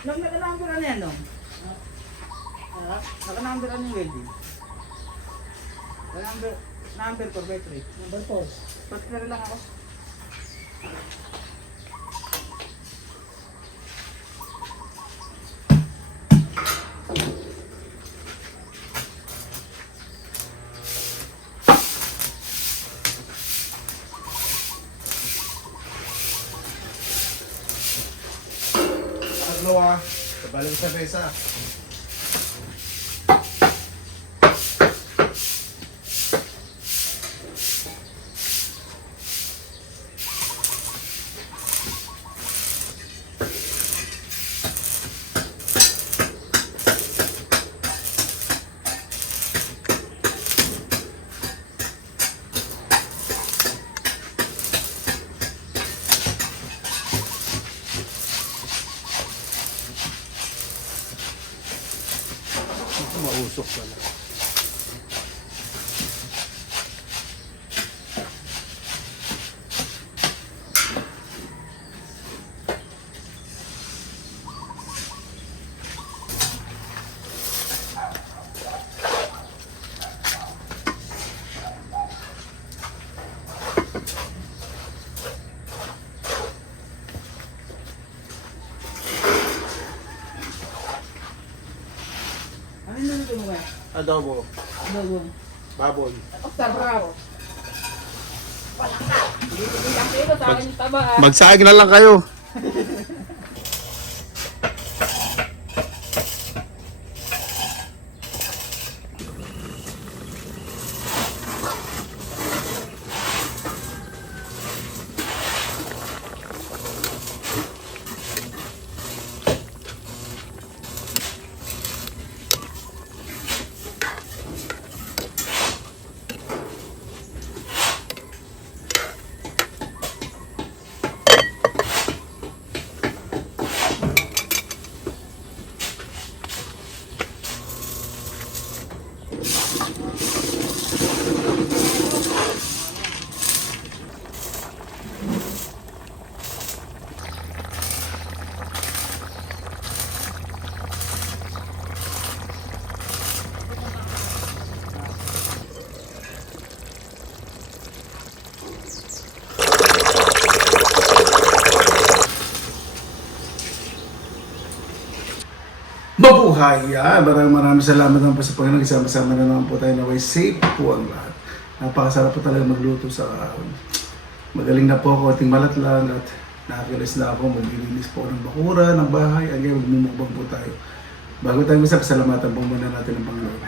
Naka-number ano yan, no? Naka-number ano yung welding? Number 4 by 3. Number 4. Partner lang ako. Dalawa, kabalang sa mesa. Mausok pala. Ano yung nandito mo kaya? Adobo. Ano yung? Baboy. Sarap. Hindi ko sa akin yung taba. Magsaag na lang kayo. Mabuhay! Maraming salamat naman po sa Panginoon. Isama-sama na naman po tayo na way safe po ang lahat. Napakasarap po talaga magluto sa magaling na po ako, ating malat lang at nakakilis na ako. Maglilinis po ng bakura, ng bahay. Again, magmumukbang po tayo. Bago tayo usap, salamatan po muna natin ang Panginoon.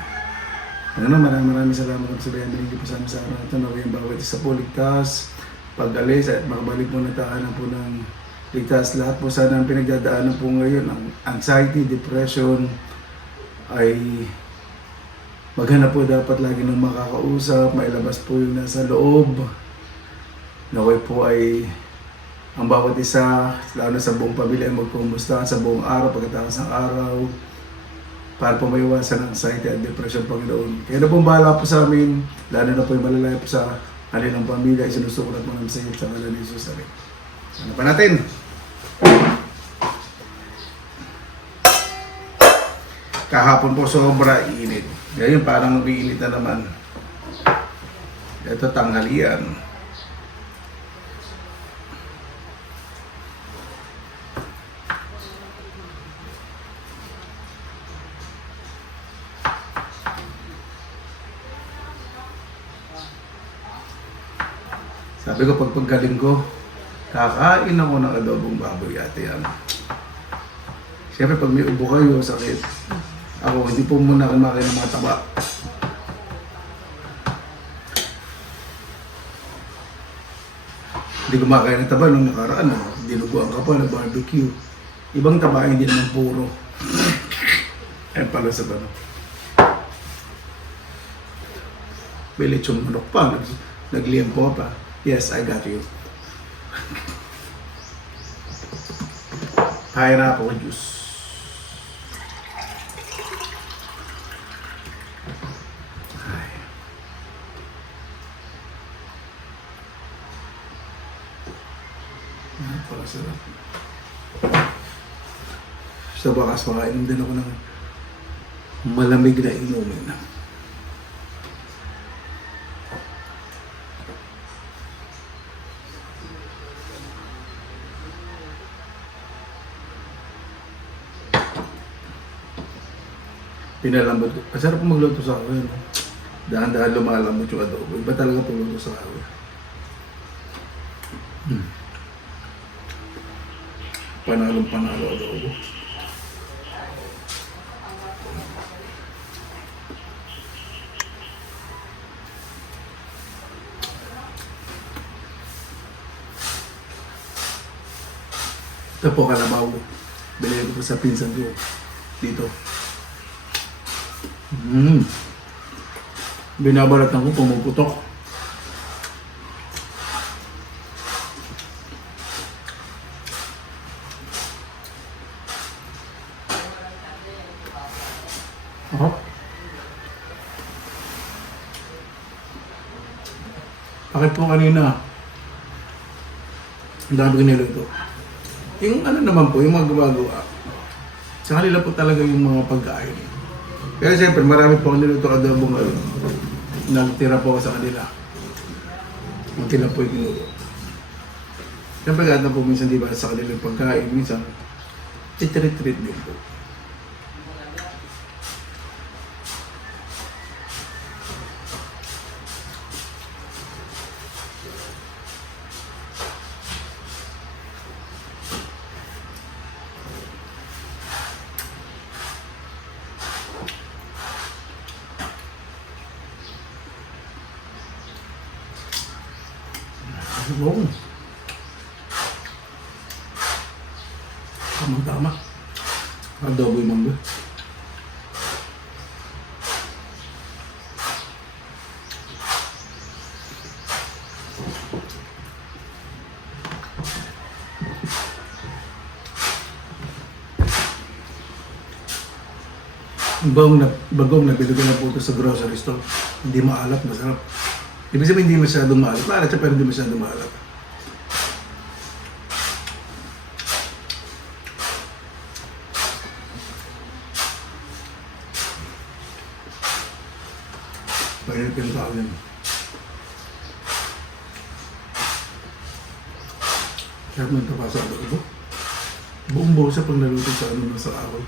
Maraming salamat po sa bayan. Binigay po sa amin sa araw na ito. Naway ang bawat isa po ligtas, pag-alis at makabalik po na tahanan po ng ligtas. Lahat po sana ang pinagdadaanan po ngayon, ang anxiety, depression, ay maghanap po dapat lagi ng makakausap, mailabas po yung nasa loob. Naway po ay ang bawat isa, lalo sa buong pamilya, ay magkumustahan sa buong araw, pagkatapos ng araw, para po maiwasan ang anxiety at depression, Panginoon. Kaya na pong bahala po sa amin, lalo na po yung malalaya po sa kanilang pamilya, isinusukulat mo namin sa iyo sa ngalan ni Jesus. Ano pa natin? Kahapon po sobra init. Ngayon parang mag-iinit na naman. Ito tanghalian. Sabi ko paggaling ko, kakain ako ng adobong baboy ate yan. Siyempre pag may ubo kayo, sakit. Ako, hindi po muna kumakain ng mga taba. Hindi kumakain ng taba nung nakaraan. Dinuguan ka pa, nag-barbecue. Ibang taba, hindi naman puro. Ayan pala sa tanong. May lechong manok pa, nagliempo pa. Yes, I got you. Pineapple juice. Ay. Pala sarap. Sa bakas, makainom din ako ng malamig na inumin. Pinalambot ko. Masarap po magluto sa kahoy, no? Dahan-dahan lumalambot yung adobo. Iba talaga pagluto sa kahoy. Panalo adobo. Ito po kalabaw. Bilhin ko po sa pinsan ko dito. Binabalatan ko, pumuputok. Bakit po kanina? Ang dami ko niluto. Yung ano naman po, yung mga gumagawa. Sa kanila po talaga yung mga pagkain. Kaya siyempre, marami po ako niluto adobo ngayon. Nagtira po ako sa kanila. Ang tila po yung ginulo. Siyempre, kahit na po minsan di ba sa kanila yung pagkain, minsan, titreat-treat din po. Oo. Tamang-tama. Adobo yung mangga. Bagong nabili ko na po ito sa grocery store. Hindi maalat, masarap. Ibig sabihin hindi masyadong maalat. Maalat siya pero hindi masyadong maalat. Pahirap yung tao yan. Kaya naman ito pa sa adobo. Buong buo siya pag naluto sa ano sa awal.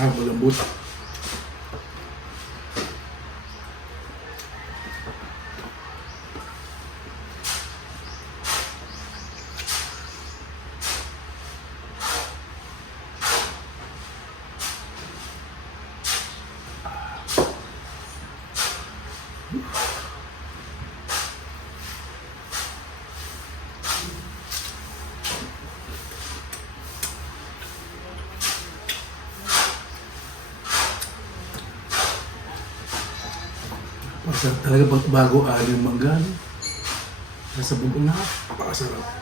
Malambot. Masarap talaga pag bago yung mangga. Nasa bubong na, napakasarap.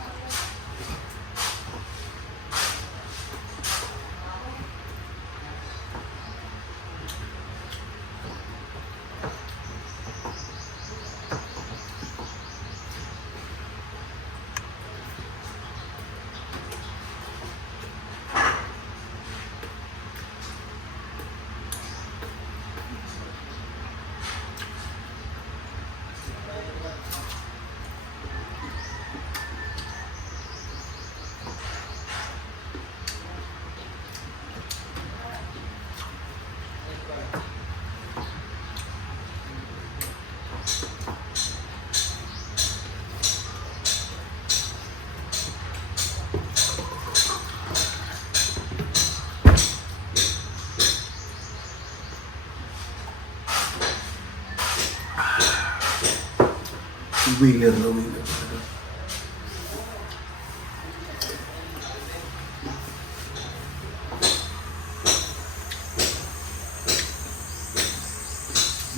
Winner na winner.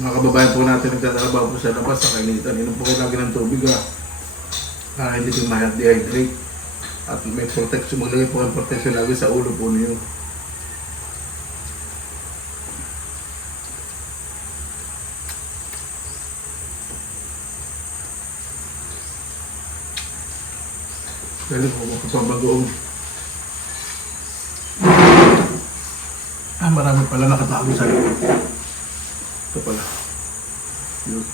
Mga kababayan po natin nagtatrabaho po sa labas sa kainitan. Inom po kayo lagi ng tubig para hindi po ma-dehydrate. At may protection, maglagay po ang protection lagi sa ulo po niyo. Dahil po magpapabagoong marami pala nakatago sa loob. Ito pala. Yun.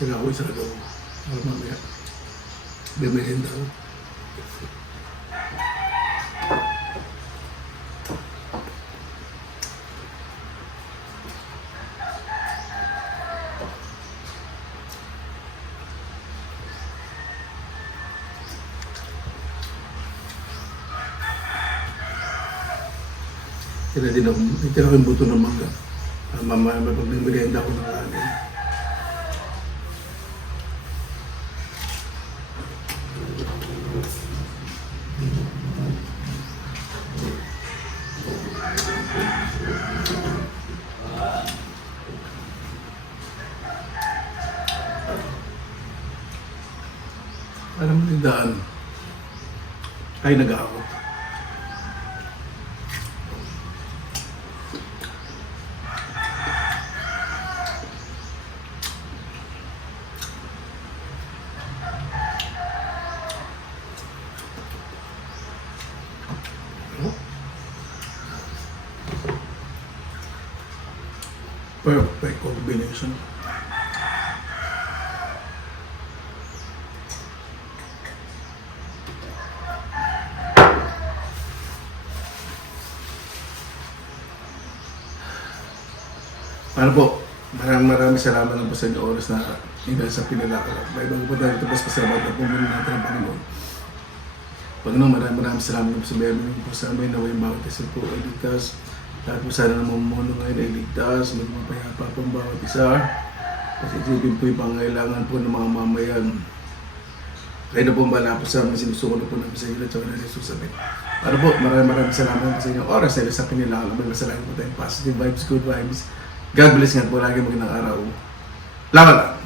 Kaya ako isa daw. Para mamaya. Bimilin daw. Tira ko yung buto ng mangga. Mamaya magbibigyan ako ng kanin. Alam mo yung daan ay nag-aawat. Perfect combination. Ano po, maraming salamat lang po sa inyong oras na hindi sa pinalakalap. Bago po tayo tapos pasalamat na po muna natin ang Panginoon. Panginoon, maraming salamat po sa bayan po sa amin na yung bawat isa po ay ligtas. Lahat po sana ng mamuno ngayon ay ligtas, magmapayapa po ang bawat isa. Kasi isipin po yung pangailangan po ng mga mamayan. Kaya na po bala po sa amin, sinusuko na po namin sa inyo at saka na nasusabi. Ano po, maraming salamat po sa inyong oras na sa pinalakalap. Masalamat po tayong positive vibes, good vibes. God bless nga po lagi magandang araw. Laban!